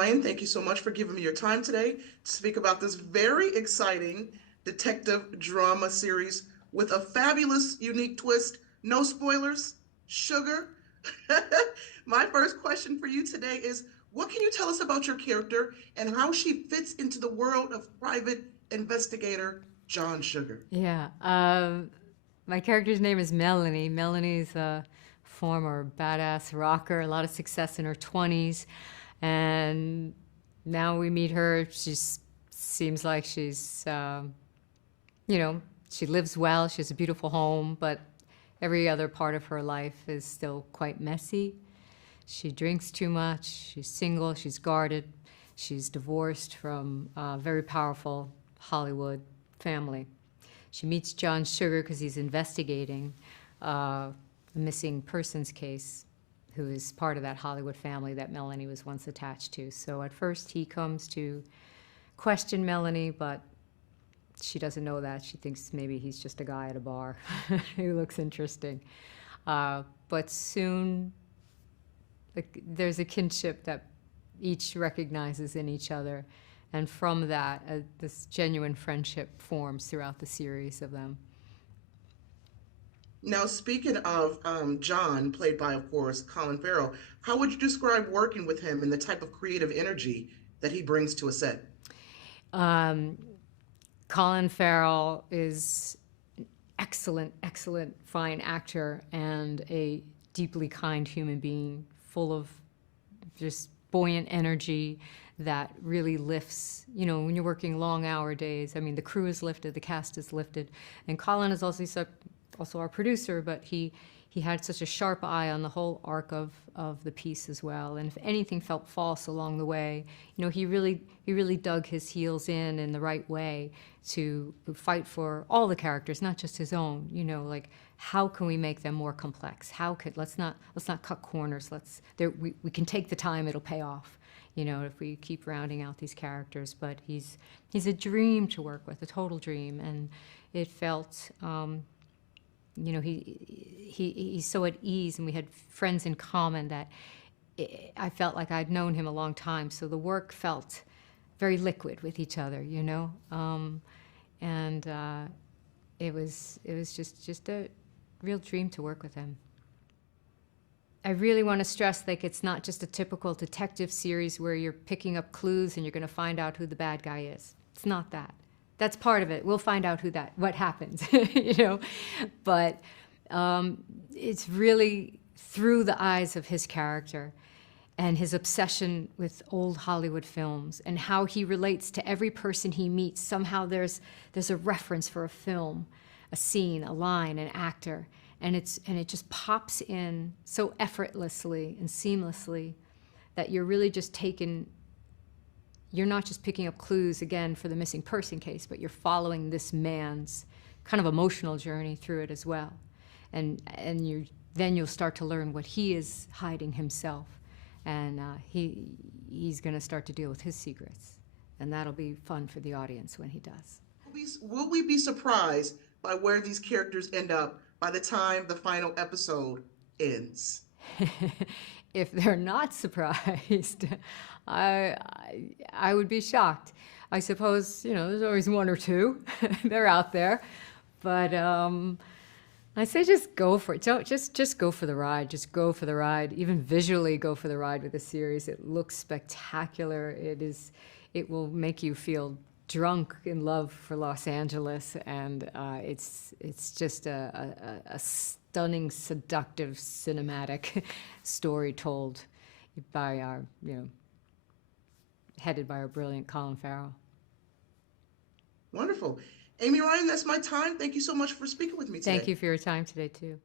Ryan, thank you so much for giving me your time today to speak about this very exciting detective drama series with a fabulous, unique twist. No spoilers, sugar. My first question for you today is what can you tell us about your character and how she fits into the world of private investigator John Sugar? Yeah. My character's name is Melanie. Melanie's a former badass rocker, a lot of success in her 20s. And now we meet her. She seems like you know, she lives well. She has a beautiful home, but every other part of her life is still quite messy. She drinks too much. She's single. She's guarded. She's divorced from a very powerful Hollywood family. She meets John Sugar because he's investigating a missing persons case, who is part of that Hollywood family that Melanie was once attached to. So at first he comes to question Melanie, but she doesn't know that. She thinks maybe he's just a guy at a bar who looks interesting. But soon there's a kinship that each recognizes in each other. And from that, this genuine friendship forms throughout the series of them. Now, speaking of John, played by, of course, Colin Farrell, how would you describe working with him and the type of creative energy that he brings to a set? Um, Colin Farrell is an excellent, excellent, fine actor and a deeply kind human being, full of just buoyant energy that really lifts, you know, when you're working long hour days. I mean, the crew is lifted, the cast is lifted. And Colin is also our producer, but he had such a sharp eye on the whole arc of the piece as well. And if anything felt false along the way, you know, he really dug his heels in the right way to fight for all the characters, not just his own. You know, like how can we make them more complex? Let's not cut corners. We can take the time; it'll pay off. You know, if we keep rounding out these characters. But he's a dream to work with, a total dream, and it felt. You know, he's so at ease, and we had friends in common that I felt like I'd known him a long time. So the work felt very liquid with each other, you know, and it was just a real dream to work with him. I really want to stress, like, it's not just a typical detective series where you're picking up clues and you're going to find out who the bad guy is. It's not that. That's part of it. We'll find out what happens, you know. But it's really through the eyes of his character and his obsession with old Hollywood films and how he relates to every person he meets. Somehow there's a reference for a film, a scene, a line, an actor, and it just pops in so effortlessly and seamlessly that you're really just taken. You're not just picking up clues, again, for the missing person case, but you're following this man's kind of emotional journey through it as well. And then you'll start to learn what he is hiding himself. And he's going to start to deal with his secrets. And that'll be fun for the audience when he does. Will we be surprised by where these characters end up by the time the final episode ends? If they're not surprised, I would be shocked. I suppose, you know, there's always one or two. They're out there. But I say just go for it. Don't just go for the ride. Just go for the ride. Even visually go for the ride with the series. It looks spectacular. It will make you feel drunk in love for Los Angeles, and it's just a stunning, seductive, cinematic story told by our, you know, headed by our brilliant Colin Farrell. Wonderful. Amy Ryan, that's my time. Thank you so much for speaking with me today. Thank you for your time today, too.